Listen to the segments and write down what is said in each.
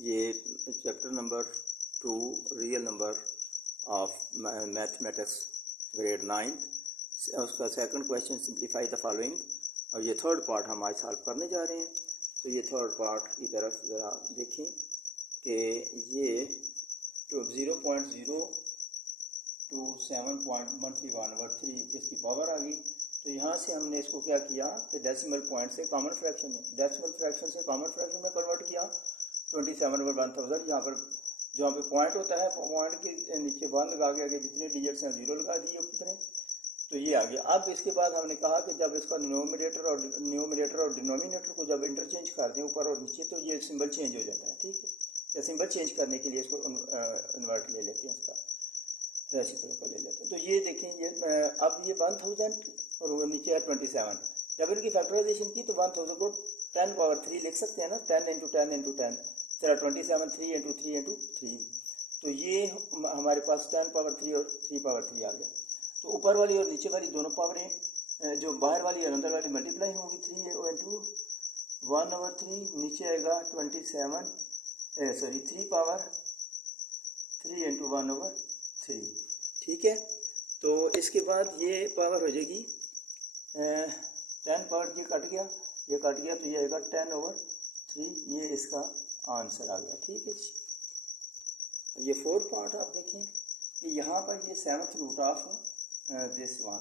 ये chapter number 2 real number of mathematics grade 9 उसका second question simplify the following. और ये थर्ड पार्ट हम आज सॉल्व करने जा रहे हैं। तो ये थर्ड पार्ट की तरफ ज़रा देखें कि ये 0.027.13 इसकी पावर आ गई। तो यहाँ से हमने इसको क्या किया कि डेसिमल पॉइंट से कॉमन फ्रैक्शन में कन्वर्ट किया। 27/1000 यहाँ पर जहाँ पे पॉइंट होता है पॉइंट के नीचे 1 लगा के आगे जितने डिजिट्स हैं 0 लगा दिए उतने। तो ये आ गया। अब इसके बाद हमने कहा कि जब इसका न्यूमरेटर और डिनोमिनेटर को जब इंटरचेंज कर दें ऊपर और नीचे तो ये सिंबल चेंज हो जाता है। ठीक है, या सिंबल चेंज करने के लिए इसको इन्वर्ट ले लेते हैं, इसका रेसिप्रोकल को ले लेते हैं। तो ये देखें ये अब ये 1000 और वो नीचे है 27। जब इनकी फैक्टराइजेशन की तो 1000 को 10 पावर 3 लिख सकते हैं ना, 10 × 10 × 10 चला 27 3 × 3 × 3। तो ये हमारे पास 10 पावर 3 और 3 पावर 3 आ गया। तो ऊपर वाली और नीचे वाली दोनों पावरें जो बाहर वाली और अंदर वाली मल्टीप्लाई होंगी 3 × 1/3 नीचे आएगा 3 पावर 3 × 1/3। ठीक है, तो इसके बाद ये पावर हो जाएगी 10 पावर ये कट गया तो ये आएगा 10/3। ये इसका आंसर आ गया। ठीक है जी। ये फोर्थ पार्ट आप देखें कि यहाँ पर ये 7th root of this one.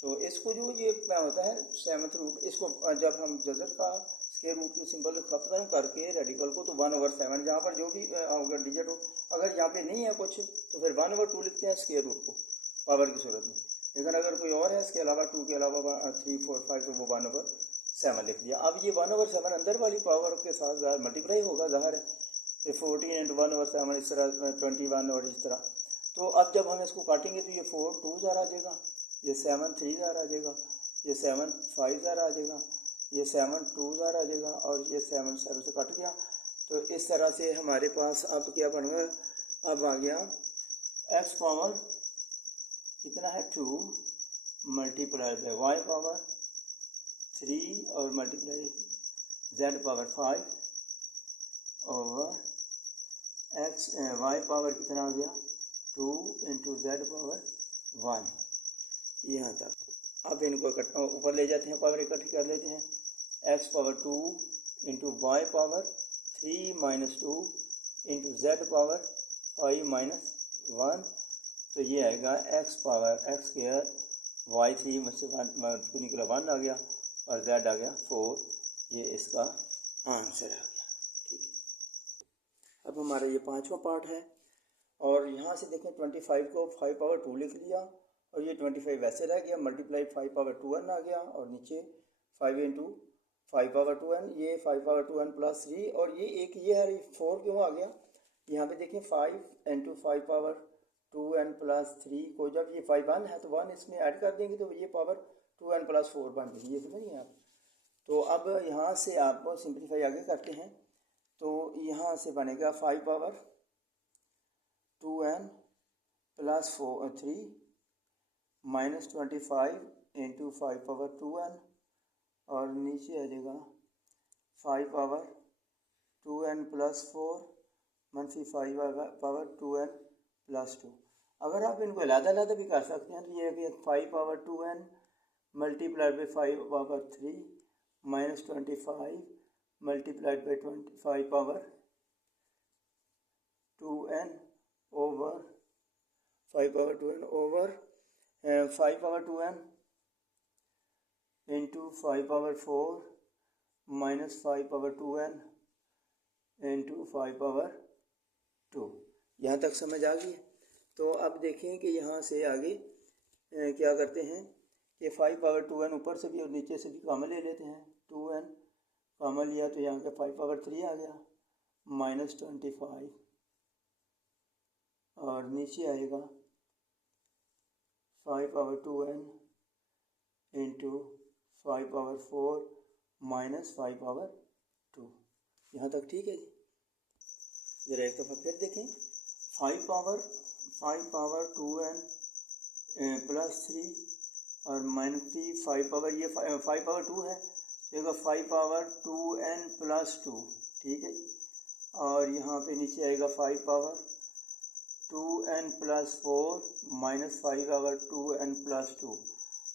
तो इसको जो ये क्या होता है 7th रूट, इसको जब हम जज़र का स्क्वायर रूट के सिंबल खत्म करके रेडिकल को तो 1/7 जहाँ पर जो भी अगर डिजिट हो, अगर यहाँ पे नहीं है कुछ तो फिर 1/2 लिखते हैं स्क्वायर रूट को पावर की सूरत में। लेकिन अगर कोई और है इसके अलावा 2 के अलावा 3 4 5 तो वो 1/7 लिख दिया। अब ये 1/7 अंदर वाली पावर के साथ मल्टीप्लाई होगा, ज़ाहिर है। तो 14 × 1/7 इस तरह 21 और इस तरह। तो अब जब हम इसको काटेंगे तो ये 4 2 ज़ार आ जाएगा, ये 7 3 ज़ार आ जाएगा, ये 7 5 ज़ार आ जाएगा, ये 7 2 ज़ार आ जाएगा और ये 7 7 से कट गया। तो इस तरह से हमारे पास अब क्या बन गया, अब आ गया x पावर कितना है 2 मल्टीप्लाई बाय y पावर 3 और multiply z power 5 over x y power कितना आ गया 2 × z पावर 1 यहाँ तक। अब इनको इकट्ठा ऊपर ले जाते हैं, पावर इकट्ठी कर लेते हैं। x power 2 × y power 3 - 2 × z power 5 - 1। तो ये आएगा x power x square y 3 में से 1 निकला 1 आ गया और z आ गया 4। ये इसका आंसर आ गया। ठीक है, अब हमारा ये 5वां पार्ट है और यहाँ से देखें 25 को 5 पावर 2 लिख लिया और ये 25 वैसे रह गया, मल्टीप्लाई 5 पावर 2n आ गया और नीचे 5 × 5 पावर 2n, ये 5 पावर 2n + 3 और ये एक ये है 4 क्यों आ गया। यहाँ पे देखें 5 × 5 पावर 2n + 3 को जब ये 5 1 है तो 1 इसमें ऐड कर देंगे तो ये पावर 2n + 4 बन जाएगी। ये समझिए आप। तो अब यहाँ से आप सिंप्लीफाई आगे करते हैं तो यहाँ से बनेगा 5 पावर 2n + 3 -25 × 5 पावर 2n और नीचे आ जाएगा 5 पावर 2n + 4 - 5 पावर 2n + 2। अगर आप इनको अलग-अलग भी कर सकते हैं तो ये भी 5 power 2n multiplied by 5 power 3 -25 multiplied by 25 power 2n over 5 power 2n over 5 power 2n × 5 power 4 -5 power 2n × 5 power 2। यहाँ तक समझ आ गई। तो अब देखें कि यहाँ से आगे क्या करते हैं कि 5 पावर 2n ऊपर से भी और नीचे से भी कॉमन ले लेते हैं। 2n कॉमन लिया तो यहाँ का 5 पावर 3 आ गया -25 और नीचे आएगा 5 पावर 2n × 5 पावर 4 -5 पावर 2। यहाँ तक ठीक है जी। ज़रा एक दफ़ा फिर देखें 5 पावर 2n + 3 और -5 पावर ये 5 पावर 2 है तो 5 पावर 2n + 2। ठीक है जी। और यहाँ पे नीचे आएगा 5 power 2n+4 minus 5 power 2n+2।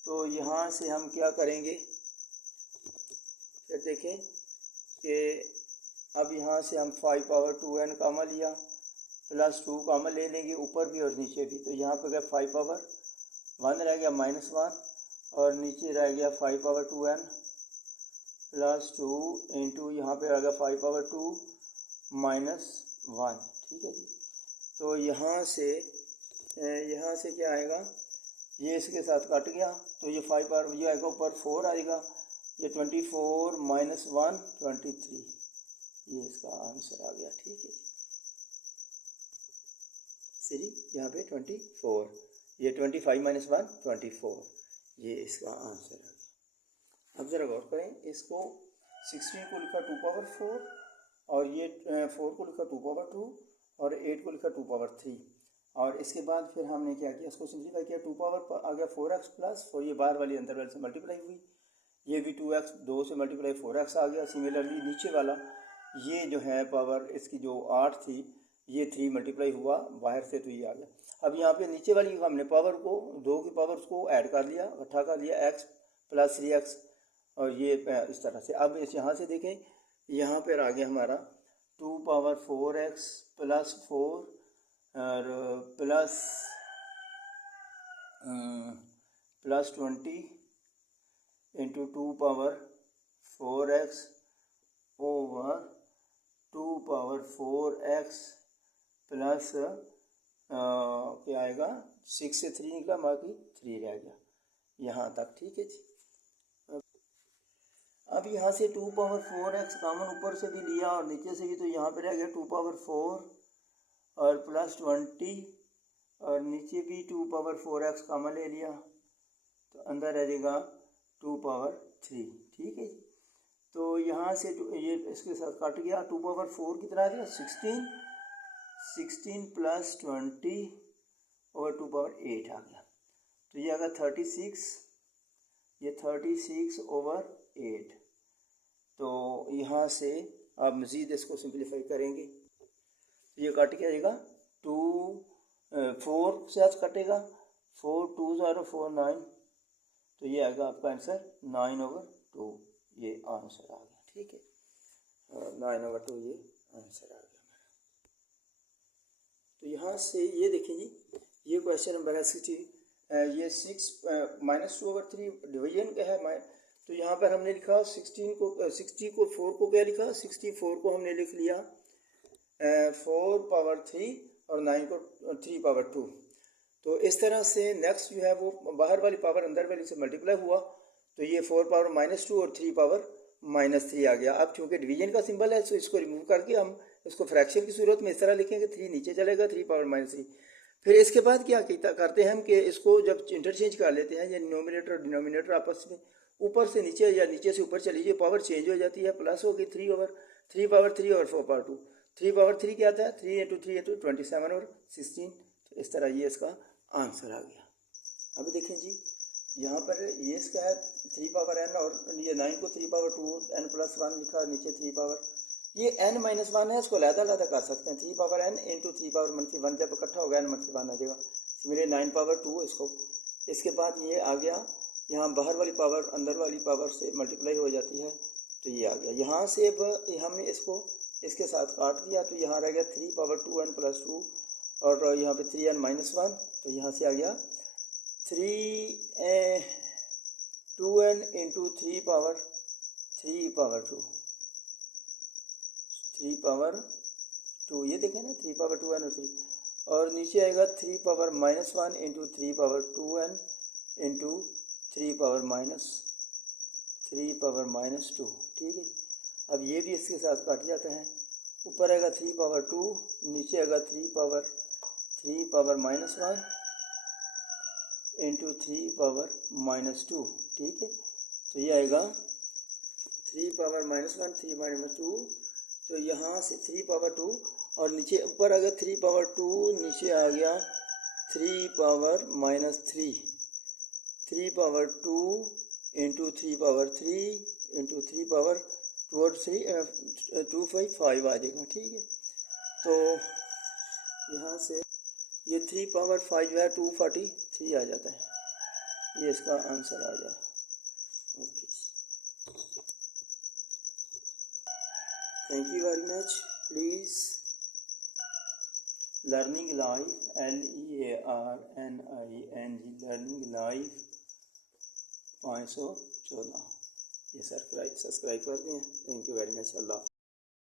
तो यहाँ से हम क्या करेंगे, फिर देखें कि अब यहाँ से हम 5 पावर 2n कामा लिया प्लस 2 कामा ले लेंगे ऊपर भी और नीचे भी। तो यहाँ पे गया 5 पावर 1 रह गया -1 और नीचे रह गया 5 पावर 2n प्लस 2 इंटू यहाँ पे आ गया 5 पावर 2 -1। ठीक है जी। तो यहाँ से क्या आएगा, ये इसके साथ कट गया तो ये 5 पावर ये आएगा ऊपर 4 आएगा, ये 24 - 1 23, ये इसका आंसर आ गया। ठीक है जी, यहाँ पे 24, ये 25 - 1 24, ये इसका आंसर है। अब ज़रा गौर करें, इसको 16 को लिखा 2 पावर 4 और ये 4 को लिखा 2 पावर 2 और 8 को लिखा 2 पावर 3। और इसके बाद फिर हमने क्या किया, इसको सिंप्लीफाई किया, 2 पावर आ गया 4x प्लस 4, ये बाहर वाली अंदर वाले से मल्टीप्लाई हुई, ये भी 2x 2 से मल्टीप्लाई 4x आ गया। सिमिलरली नीचे वाला ये जो है पावर इसकी जो 8 थी ये 3 मल्टीप्लाई हुआ बाहर से, तो ये आ गया। अब यहाँ पे नीचे वाली हमने पावर को 2 की पावर को ऐड कर लिया, इकट्ठा कर लिया, x प्लस 3x और ये इस तरह से। अब इस यहाँ से देखें, यहाँ पर आ गया हमारा 2 पावर 4x प्लस 4 और plus 20 into 2 power 4x over 2 power 4x plus क्या आएगा, 6 से 3 निकला, बाकी 3 रह गया यहाँ तक। ठीक है जी। अब यहाँ से 2 पावर 4x कॉमन ऊपर से भी लिया और नीचे से भी, तो यहाँ पे रह गया 2 पावर 4 और प्लस 20 और नीचे भी 2 पावर 4x कॉमन ले लिया तो अंदर रह जाएगा 2 पावर 3। ठीक है। तो यहाँ से ये इसके साथ कट गया, 2 पावर 4 कितना आ गया 16 प्लस 20 और 2 पावर 8 आ गया, तो ये आ गया 36, ये 36 ओवर 8। तो यहाँ से आप मज़ीद इसको सिंप्लीफाई करेंगे तो ये कट के आएगा 2 4 से आज कटेगा, 4 2 0 4 9, तो ये आएगा आपका आंसर 9 ओवर 2, ये आंसर आ गया। ठीक है, 9 ओवर 2 ये आंसर आ गया। तो यहाँ से ये देखें जी, ये क्वेश्चन नंबर है 60, ये 6 -2 ओवर 3 डिवीजन का है। तो यहाँ पर हमने लिखा 60 को 4 को क्या लिखा, 64 को हमने लिख लिया 4 पावर 3 और 9 को 3 पावर 2। तो इस तरह से नेक्स्ट जो है वो बाहर वाली पावर अंदर वाली से मल्टीप्लाई हुआ, तो ये 4 पावर -2 और 3 पावर -3 आ गया। अब चूँकि डिवीजन का सिंबल है तो इसको रिमूव करके हम इसको फ्रैक्शन की सूरत में इस तरह लिखेंगे, 3 नीचे चलेगा, 3 पावर -3। फिर इसके बाद क्या करते हैं हम कि इसको जब इंटरचेंज कर लेते हैं, या डिनोमिनेटर और डिनोमिनेटर आपस में ऊपर से नीचे या नीचे से ऊपर चली जाए, पावर चेंज हो जाती है, प्लस होगी 3 पावर 3 और 4 पावर 2। 3 पावर 3 क्या आता है, 3 × 3 × 27 और 16। तो इस तरह ये इसका आंसर आ गया। अब देखें जी, यहाँ पर ये इसका है 3 पावर n और ये 9 को 3 पावर 2 n प्लस 1 लिखा, नीचे 3 पावर, ये n माइनस 1 है, इसको अलग-अलग कर सकते हैं। 3 पावर n इंटू 3 पावर -1 जब इकट्ठा हो गया n -1 आ जाएगा, मेरे 9 पावर 2 इसको। इसके बाद ये आ गया, यहाँ बाहर वाली पावर अंदर वाली पावर से मल्टीप्लाई हो जाती है, तो ये आ गया। यहाँ से अब हमने इसको इसके साथ काट दिया, तो यहाँ रह गया 3 पावर 2n प्लस 2 और यहाँ पे 3n -1, तो यहाँ से आ गया 2n इंटू 3 पावर 2, 3 पावर 2, ये देखें ना, 3 पावर 2n और 3, और नीचे आएगा 3 power -1 into 3 power 2n into 3 power -2। ठीक है। अब ये भी इसके साथ काट जाता है, ऊपर आएगा 3 पावर 2, नीचे आएगा 3 पावर -1 इंटू 3 पावर -2। ठीक है। तो ये आएगा 3 पावर -1 3 पावर -2, तो यहाँ से 3 पावर 2 और नीचे ऊपर आ गया 3 पावर 2, नीचे आ गया 3 power -3, 3 power 2 into 3 power 3 into 3 power 2 और 3 255 आ जाएगा। ठीक है, तो यहाँ से ये 3 पावर 5 है, 243 आ जाता है। ये इसका आंसर आ जाए। Okay, thank you very much. Please learning life, LEARNING, learning life 514, ये सब्सक्राइब कर दें। Thank you very much. Allah.